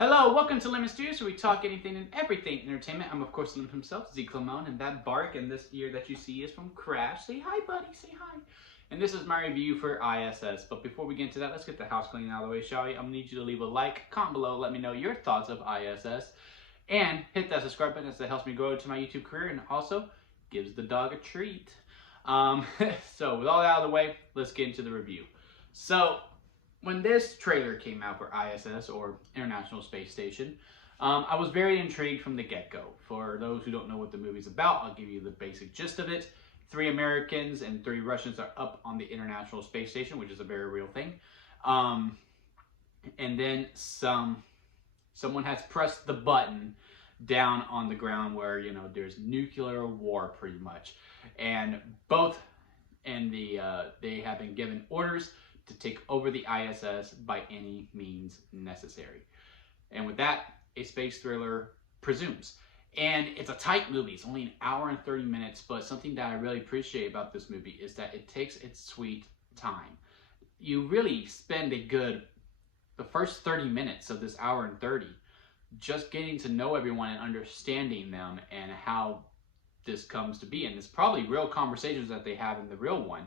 Hello, welcome to Lemon Studios, where we talk anything and everything entertainment. I'm, of course, Lemon himself, Z Clemone, and that bark and this ear that you see is from Crash. Say hi, buddy, say hi. And this is my review for I.S.S. But before we get into that, let's get the house cleaning out of the way, shall we? I'm going to need you to leave a like, comment below, let me know your thoughts of I.S.S. And hit that subscribe button as it helps me grow to my YouTube career and also gives the dog a treat. Um, so, with all that out of the way, let's get into the review. So, when this trailer came out for I.S.S. or International Space Station, I was very intrigued from the get-go. For those who don't know what the movie's about, I'll give you the basic gist of it. 3 Americans and 3 Russians are up on the International Space Station, which is a very real thing. And then someone has pressed the button down on the ground where, there's nuclear war pretty much. And both they have been given orders to take over the ISS by any means necessary. And with that, a space thriller presumes. And it's a tight movie. It's only an hour and 30 minutes, but something that I really appreciate about this movie is that it takes its sweet time. You really spend the first 30 minutes of this hour and 30 just getting to know everyone and understanding them and how this comes to be. And it's probably real conversations that they have in the real one.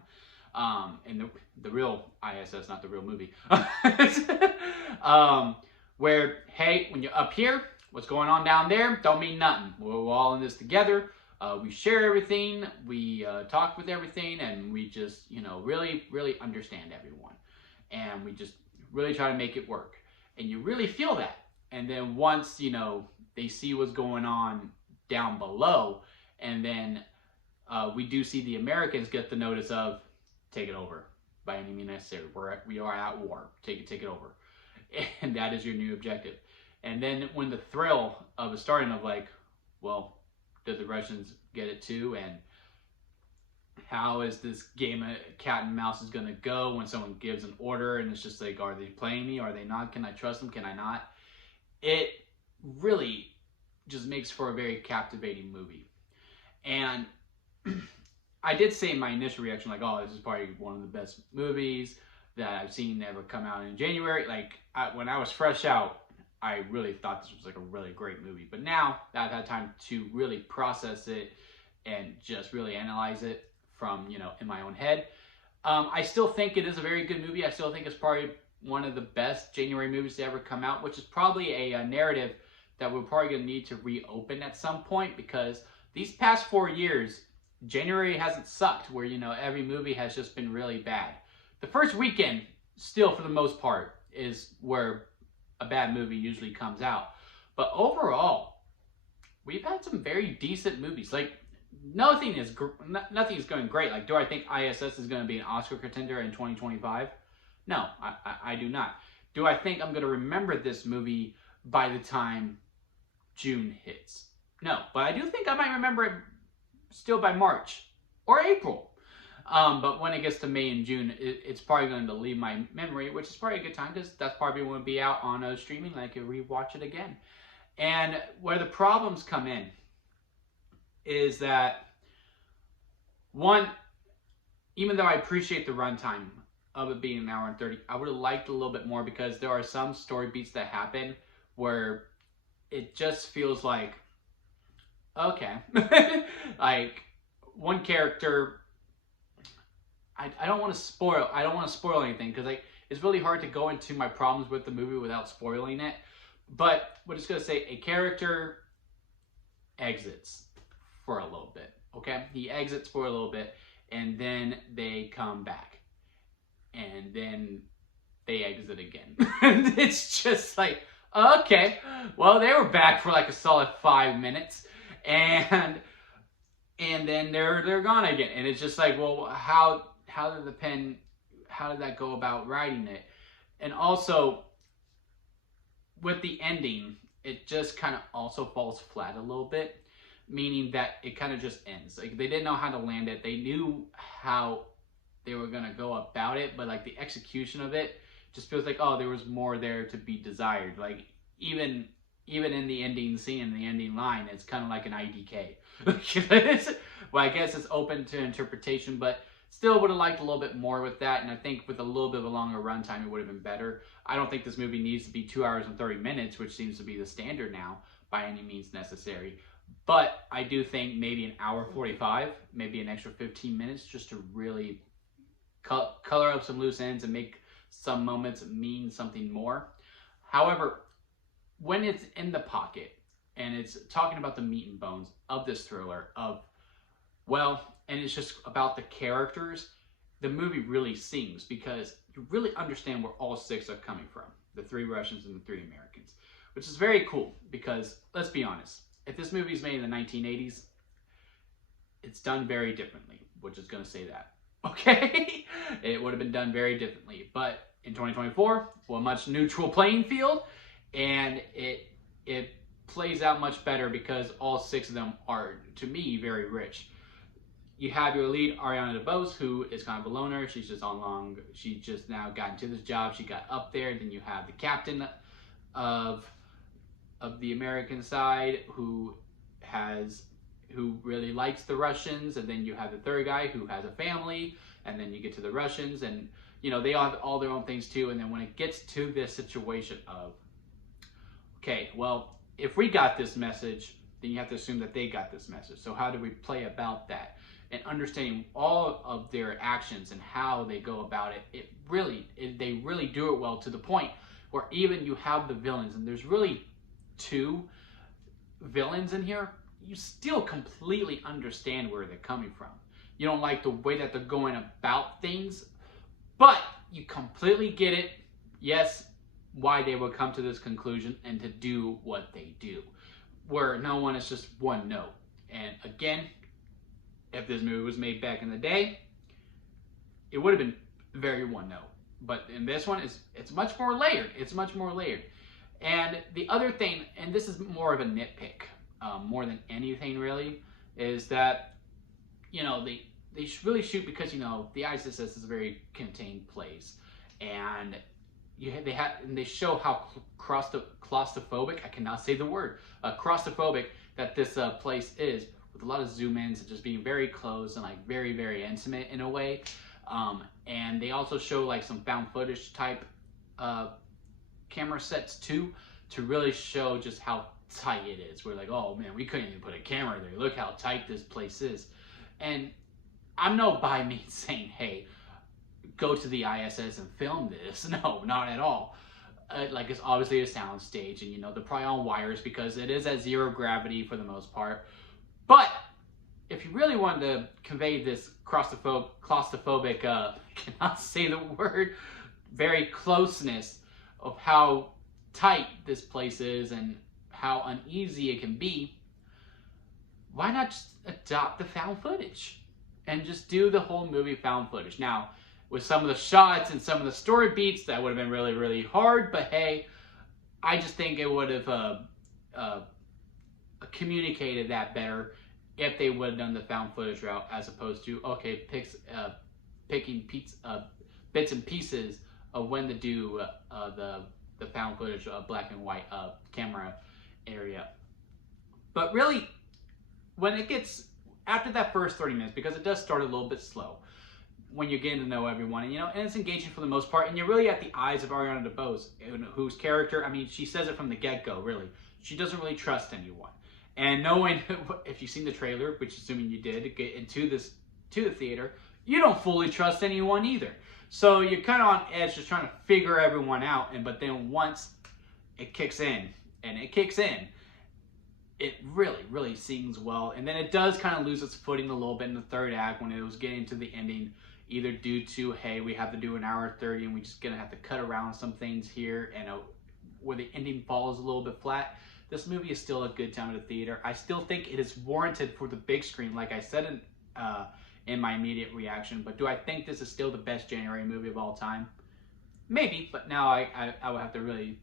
In the real ISS, not the real movie. Where, hey, when you're up here, what's going on down there don't mean nothing. We're all in this together. We share everything. We talk with everything, and we just, really, really understand everyone. And we just really try to make it work. And you really feel that. And then once, they see what's going on down below, and then we do see the Americans get the notice of, take it over by any means necessary. We are at war. Take it over. And that is your new objective. And then when the thrill of the starting of like, well, did the Russians get it too? And how is this game of cat and mouse is going to go when someone gives an order and it's just like, are they playing me? Are they not? Can I trust them? Can I not? It really just makes for a very captivating movie. And I did say in my initial reaction, like, oh, this is probably one of the best movies that I've seen ever come out in January. When I was fresh out, I really thought this was like a really great movie. But now that I've had time to really process it and just really analyze it from, in my own head, I still think it is a very good movie. I still think it's probably one of the best January movies to ever come out, which is probably a narrative that we're probably going to need to reopen at some point, because these past 4 years, January hasn't sucked where, every movie has just been really bad. The first weekend, still for the most part, is where a bad movie usually comes out. But overall, we've had some very decent movies. Like, nothing is going great. Like, do I think I.S.S. is going to be an Oscar contender in 2025? No, I do not. Do I think I'm going to remember this movie by the time June hits? No, but I do think I might remember it still by March or April. But when it gets to May and June, it's probably going to leave my memory, which is probably a good time because that's probably when it'll be out on streaming and I can rewatch it again. And where the problems come in is that, one, even though I appreciate the runtime of it being an hour and 30, I would have liked a little bit more, because there are some story beats that happen where it just feels like, okay. Like, one character, I don't want to spoil anything, because it's really hard to go into my problems with the movie without spoiling it. But we're just going to say a character exits for a little bit, okay? He exits for a little bit, and then they come back. And then they exit again. And it's just like, okay, well, they were back for like a solid 5 minutes. And then they're gone again, and it's just like, well, how did that go about writing it? And also with the ending, it just kind of also falls flat a little bit, meaning that it kind of just ends. Like, they didn't know how to land it. They knew how they were gonna go about it, but like the execution of it just feels like, oh, there was more there to be desired. Like, even in the ending scene, in the ending line, it's kind of like an IDK. Well, I guess it's open to interpretation, but Still would have liked a little bit more with that, and I think with a little bit of a longer runtime, it would have been better. I don't think this movie needs to be 2 hours and 30 minutes, which seems to be the standard now, by any means necessary. But I do think maybe an hour 45, maybe an extra 15 minutes, just to really color up some loose ends and make some moments mean something more. However, when it's in the pocket and it's talking about the meat and bones of this thriller, and it's just about the characters, the movie really sings because you really understand where all 6 are coming from. The 3 Russians and the 3 Americans. Which is very cool because, let's be honest, if this movie is made in the 1980s, it's done very differently. We're just going to say that. Okay? It would have been done very differently. But in 2024, well, a much neutral playing field, and it plays out much better because all 6 of them are, to me, very rich. You have your lead, Ariana DeBose, who is kind of a loner. She's just she just now got into this job. She got up there. Then you have the captain of the American side who really likes the Russians, and then you have the third guy who has a family, and then you get to the Russians, and they all have all their own things too. And then when it gets to this situation of, okay, well, if we got this message, then you have to assume that they got this message. So how do we play about that? And understanding all of their actions and how they go about it, they really do it well, to the point where even you have the villains, and there's really 2 villains in here, you still completely understand where they're coming from. You don't like the way that they're going about things, but you completely get it, yes, why they would come to this conclusion and to do what they do. Where no one is just one note. And again, if this movie was made back in the day, it would have been very one note. But in this one, it's much more layered. It's much more layered. And the other thing, and this is more of a nitpick, more than anything really, is that, they really shoot because, the I.S.S is a very contained place. And they show how claustrophobic, I cannot say the word, claustrophobic that this place is, with a lot of zoom ins and just being very close and like very, very intimate in a way. And they also show like some found footage type camera sets too, to really show just how tight it is. We're like, oh man, we couldn't even put a camera there. Look how tight this place is. And I'm no by means saying, hey, go to the I.S.S and film this. No, not at all. Like, it's obviously a sound stage, and they're probably on wires because it is at 0 gravity for the most part. But if you really wanted to convey this claustrophobic, cannot say the word, very closeness of how tight this place is and how uneasy it can be, why not just adopt the found footage and just do the whole movie found footage? Now, with some of the shots and some of the story beats, that would have been really, really hard, but hey, I just think it would have communicated that better if they would have done the found footage route, as opposed to, okay, picking bits and pieces of when to do the found footage black and white camera area. But really, when it gets, after that first 30 minutes, because it does start a little bit slow, when you're getting to know everyone, and it's engaging for the most part, and you're really at the eyes of Ariana DeBose, whose character, I mean, she says it from the get-go, really. She doesn't really trust anyone. And knowing, if you've seen the trailer, which assuming you did, get into the theater, you don't fully trust anyone either. So you're kind of on edge, just trying to figure everyone out, but then once it kicks in, it really, really sings well. And then it does kind of lose its footing a little bit in the third act when it was getting to the ending, either due to, hey, we have to do an hour 30 and we're just going to have to cut around some things here, and where the ending falls a little bit flat. This movie is still a good time at the theater. I still think it is warranted for the big screen, like I said in my immediate reaction. But do I think this is still the best January movie of all time? Maybe, but now I would have to really,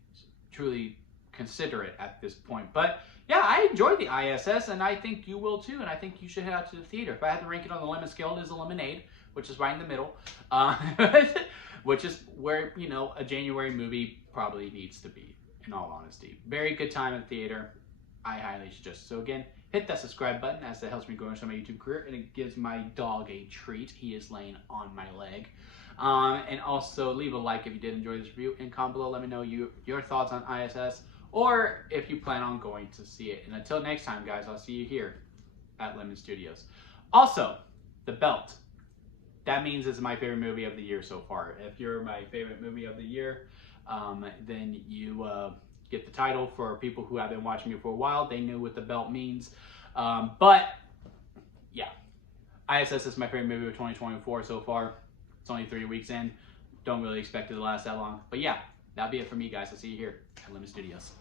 truly consider it at this point. But yeah, I enjoyed the I.S.S, and I think you will too, and I think you should head out to the theater. If I had to rank it on the lemon scale, it is a lemonade, which is right in the middle, which is where, a January movie probably needs to be, in all honesty. Very good time in the theater. I highly suggest. So again, hit that subscribe button as that helps me grow into my YouTube career, and it gives my dog a treat. He is laying on my leg. And also leave a like if you did enjoy this review, and comment below, let me know your thoughts on I.S.S. or if you plan on going to see it. And until next time, guys, I'll see you here at Lemon Studios. Also, The Belt. That means it's my favorite movie of the year so far. If you're my favorite movie of the year, then you get the title. For people who have been watching me for a while, they knew what The Belt means. But yeah, I.S.S. is my favorite movie of 2024 so far. It's only 3 weeks in. Don't really expect it to last that long. But yeah, that'll be it for me, guys. I'll see you here at Lemon Studios.